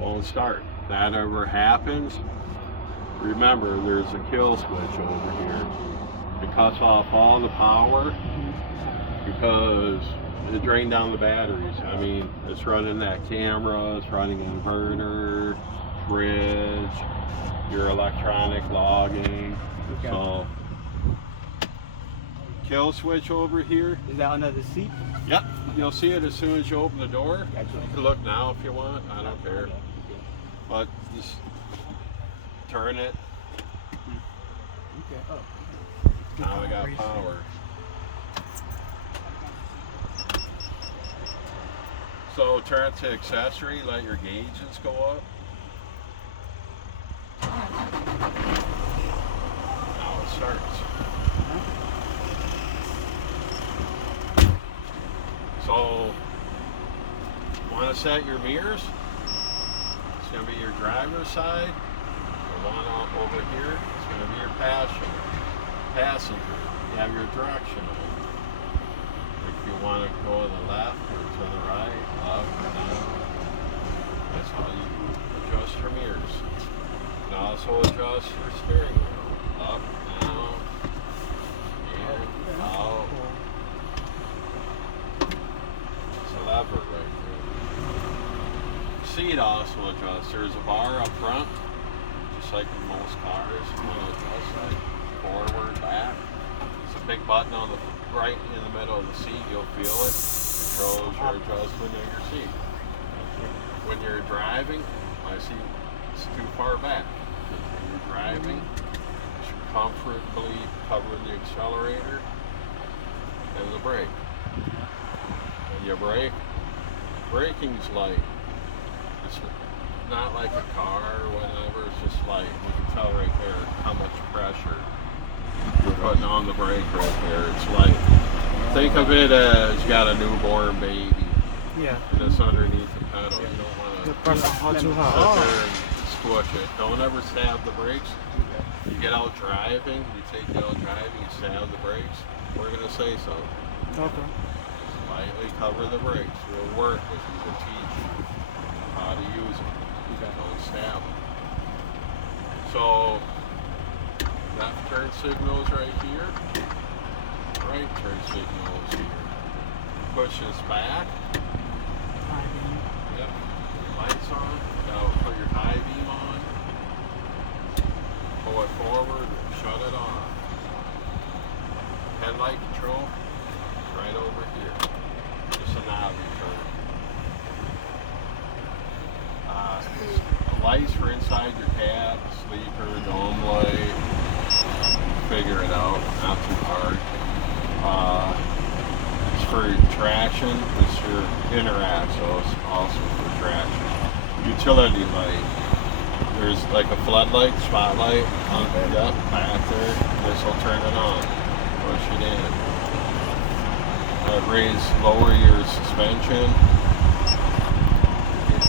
won't start. If that ever happens, remember there's a kill switch over here. It cuts off all the power because it drained down the batteries. I mean, it's running that camera, it's running inverter, fridge, your electronic logging. Okay. So, kill switch over here. Is that under the seat? Yep, you'll see it as soon as you open the door. Gotcha. You can look now if you want, I don't care. Okay. But just turn it. Okay. Oh. Now we got power. So turn it to accessory, let your gauges go up. Now it starts. So, want to set your mirrors? It's going to be your driver's side. The one over here is going to be your passenger. You have your directional. If you want to go to the left or to the right, up or down, that's how you adjust your mirrors. You can also adjust your steering wheel, up, down, in, out. It's a lever right there. Seat also adjusts. There's a bar up front, just like in most cars. You want to adjust that forward, back. It's a big button on the right in the middle of the seat. You'll feel it. Controls your adjustment of your seat. When you're driving, my seat is too far back. When you're driving, you should comfortably cover the accelerator and the brake. When you brake, braking's light. It's not like a car or whatever. It's just light. You can tell right there how much pressure you're putting on the brake right there. It's light. Think of it as you got a newborn baby. Yeah. And it's underneath the pedal. You don't want to Too sit hard. there and squish it. Don't ever stab the brakes. You get out driving, you take you out driving, you stab the brakes, we're going to say so. Okay. Lightly cover the brakes. We'll work with you to teach you how to use them. Don't stab them. So, left turn signals right here. Right turn signals here. Push this back. Yep. Lights on. Now put your high beam on. Pull it forward and shut it off. Headlight control. Right over here. Just a knob you turn. Lights for inside your cab, sleeper, dome light. Figure it out, not too hard. It's for traction, it's your interact, so it's also for traction. Utility light. There's like a floodlight, spotlight on yep, back there. This will turn it on. Push it in. Lower your suspension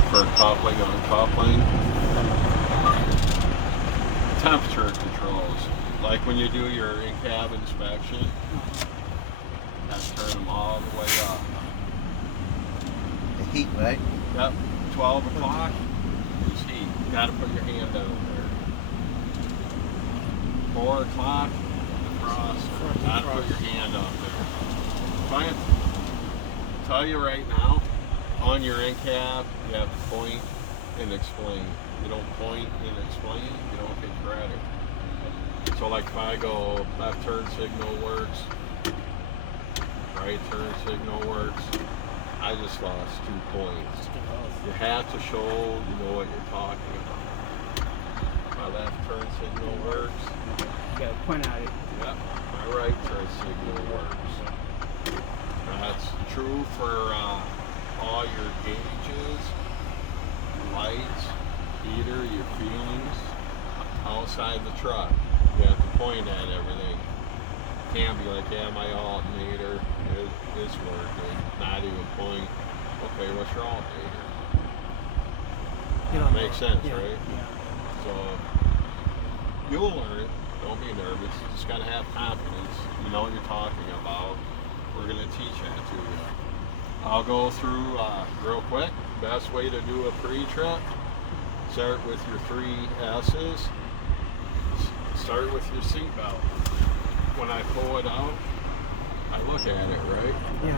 for coupling, uncoupling. Temperature controls, like when you do your in-cab inspection, you have to turn them all the way up. The heat, right? Yep, 12 o'clock is heat. You gotta put your hand down there. 4 o'clock, defrost. Gotta put your hand up there. Fine. Tell you right now, on your end cap, you have to point and explain. You don't point and explain, you don't get credit. So like if I go left turn signal works, right turn signal works, I just lost 2 points. You have to show you know what you're talking about. My left turn signal works. You gotta point at it. Yep, my right turn signal works. That's true for all your gauges, lights, heater, your feelings outside the truck. You have to point at everything. Can't be like, yeah, my alternator is working. Not even point. Okay, what's your alternator? Makes sense, Yeah. right? Yeah. So you'll learn it. Don't be nervous. You just gotta have confidence. You know what you're talking about. We're gonna teach that to you. I'll go through real quick. Best way to do a pre-trip Start with your 3 S's. Start with your seatbelt. When I pull it out, I look at it, right? Yeah.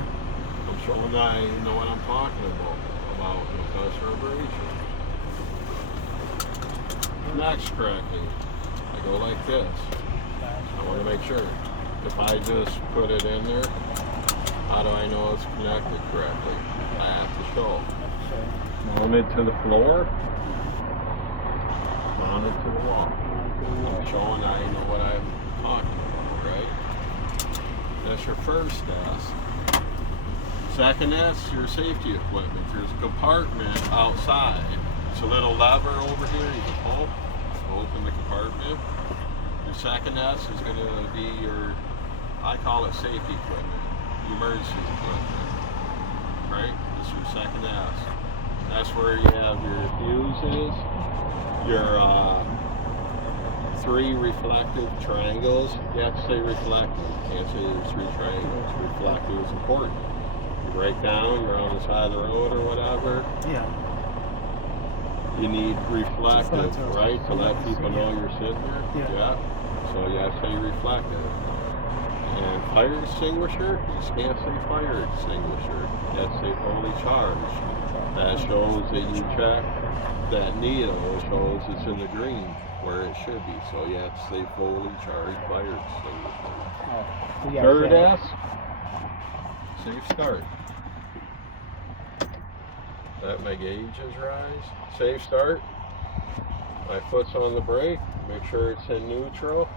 I'm showing that I know what I'm talking about industrial abrasion. Next correctly, I go like this. I want to make sure. If I just put it in there, how do I know it's connected correctly? I have to show. Mounted to the floor, mounted to the wall. I'm showing I know what I'm talking about, right? That's your first S. Second S, your safety equipment. There's a compartment outside. It's a little lever over here you can pull to open the compartment. Your second S is going to be your, I call it safety equipment, emergency equipment, right? This is your second S. That's where you have your fuses, your 3 reflective triangles. You have to say reflective. You can't say there's 3 triangles. Reflective is important. You break down, you're on the side of the road or whatever. Yeah. You need reflective, right? To let people know you're sitting there. Yeah. So you have to say reflective. And fire extinguisher, you just can't say fire extinguisher. You have to say fully charged. That shows that you check that needle, shows it's in the green where it should be. So you have to say fully charged fire extinguisher. Third S, safe start. Let my gauges rise. Safe start. My foot's on the brake. Make sure it's in neutral.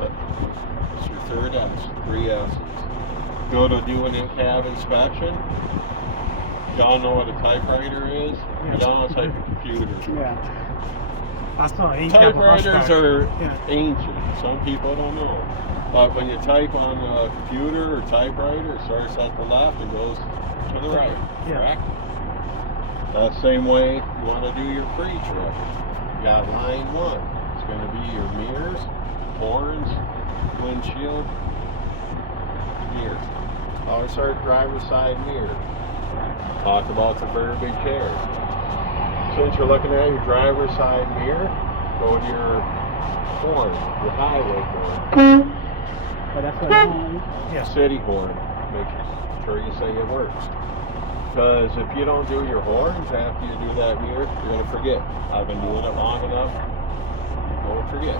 That's your third S. 3 S's. Go to do an in-cab inspection. Y'all know what a typewriter is? Y'all know it's like a computer. Yeah. I saw Typewriters are ancient. Some people don't know. But when you type on a computer or typewriter, it starts at the left and goes to the right. Correct? That same way you want to do your pre-trip. You got line 1. It's going to be your mirrors, horns, windshield, mirrors. Always start driver's side mirror. Talk about the verbiage here. Since you're looking at your driver's side mirror, go to your horn, your highway horn. Oh, that's what City horn. Make sure you say it works. Because if you don't do your horns after you do that mirror, you're going to forget. I've been doing it long enough. You won't forget.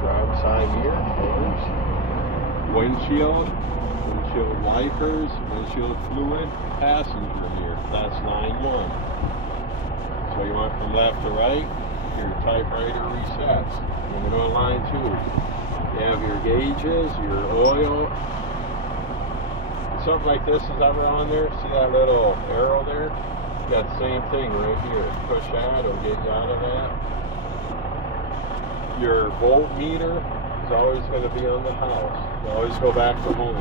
Driver's side mirror, horns, windshield wipers, windshield fluid, passenger mirror. That's line 1. So you want from left to right, your typewriter resets. Then we go to line 2. You have your gauges, your oil. Something like this is ever on there. See that little arrow there? You got the same thing right here. Push that, it'll get you out of that. Your voltmeter is always going to be on the house. You always go back to home.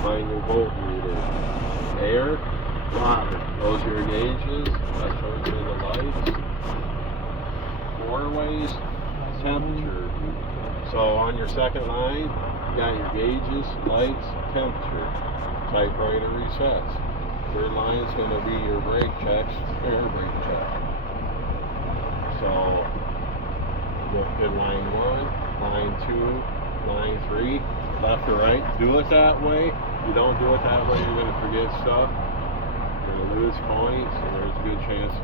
Find your voltmeter. Air, water. Those are your gauges. That shows you the lights. 4 ways, temperature. So on your second line, you got your gauges, lights, temperature. Typewriter resets. Third line is going to be your brake checks, air brake check. So look at line 1, line 2, line 3, left to right. Do it that way. If you don't do it that way, you're going to forget stuff. You're going to lose points, and there's a good chance to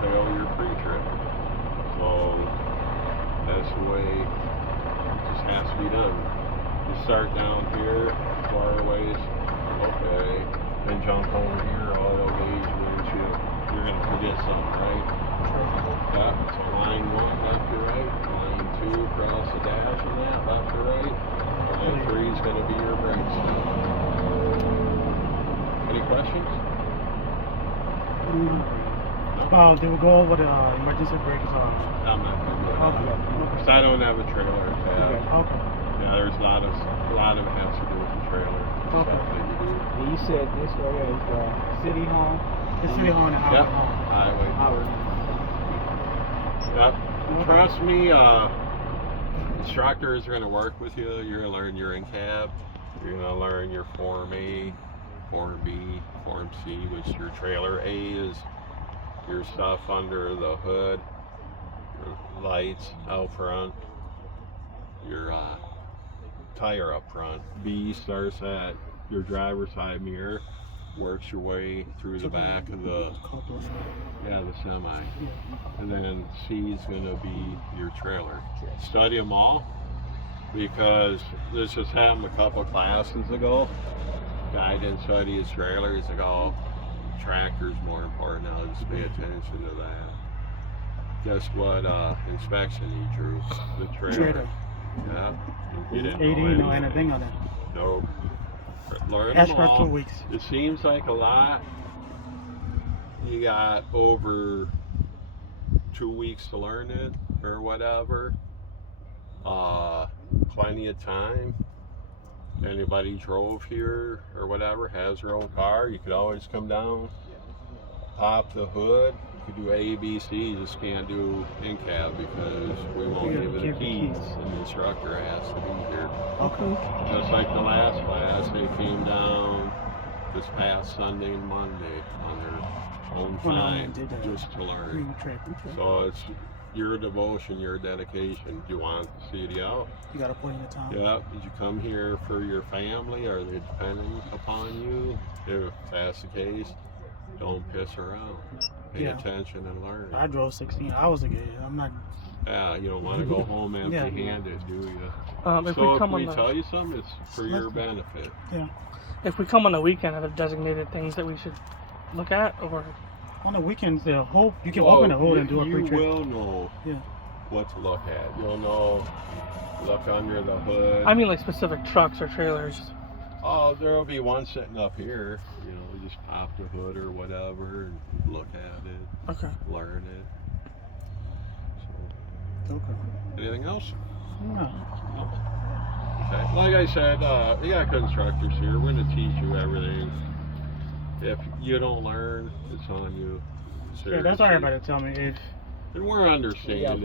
fail your pre-trip. So that's the way it just has to be done. You start down here, far ways. Okay, then jump over here, auto gauge, windshield. You're going to forget something, right? Yeah, so line 1, left to right. Line 2, cross the dash on that, left to right. Line 3 is going to be your brakes. Any questions? No? They will go over the emergency brakes on. I'm not going to do that. Okay. Because I don't have a trailer tab. Okay. Yeah, there's a lot of it has to do with the trailer. Okay. And you said this area is the city hall? The city hall and the highway Yep. hall. Highway. Yep. Trust me, instructors are going to work with you. You're going to learn your in-cab. You're going to learn your Form A, Form B, Form C, which your trailer. A is your stuff under the hood, your lights out front, your tire up front. B starts at your driver's side mirror, works your way through the back of the semi, and then C is gonna be your trailer. Study them all, because this just happened a couple classes ago. Guy didn't study his trailer. He's like, "Oh, tractor's more important now. Just pay attention to that." Guess what? Inspection he drew the trailer. Yeah. He didn't 80, know no anything on it. Nope. Learn Ask them for all. 2 weeks. It seems like a lot. You got over 2 weeks to learn it or whatever. Plenty of time. Anybody drove here or whatever, has their own car, you could always come down, pop the hood. You could do A, B, C. You just can't do in cab because we won't give you the keys, and the instructor has to be here. Okay. Just like the last class, they came down this past Sunday and Monday on their own time just to learn. So it's your devotion, your dedication. Do you want the city out? You gotta put in the time. Yeah. Did you come here for your family? Are they dependent upon you? If that's the case, don't piss around. Pay attention and learn. I drove 16 hours ago. I'm not. Yeah, you don't want to go home empty-handed, do you? If So we come if we on the, tell you something, it's for your benefit. Yeah. if we come on the weekend, are there designated things that we should look at, or? On the weekends, the hood, you can open the hood and do a You pre-trip. will know what to look at. You'll know, look under the hood. I mean, like specific trucks or trailers. Oh, there'll be one sitting up here. You know, you just pop the hood or whatever and look at it, Okay. learn it. So, Okay. anything else? No. Okay. Like I said, we got constructors here. We're going to teach you everything. If you don't learn, it's on you. Yeah, that's what everybody tell me. If And we're understanding.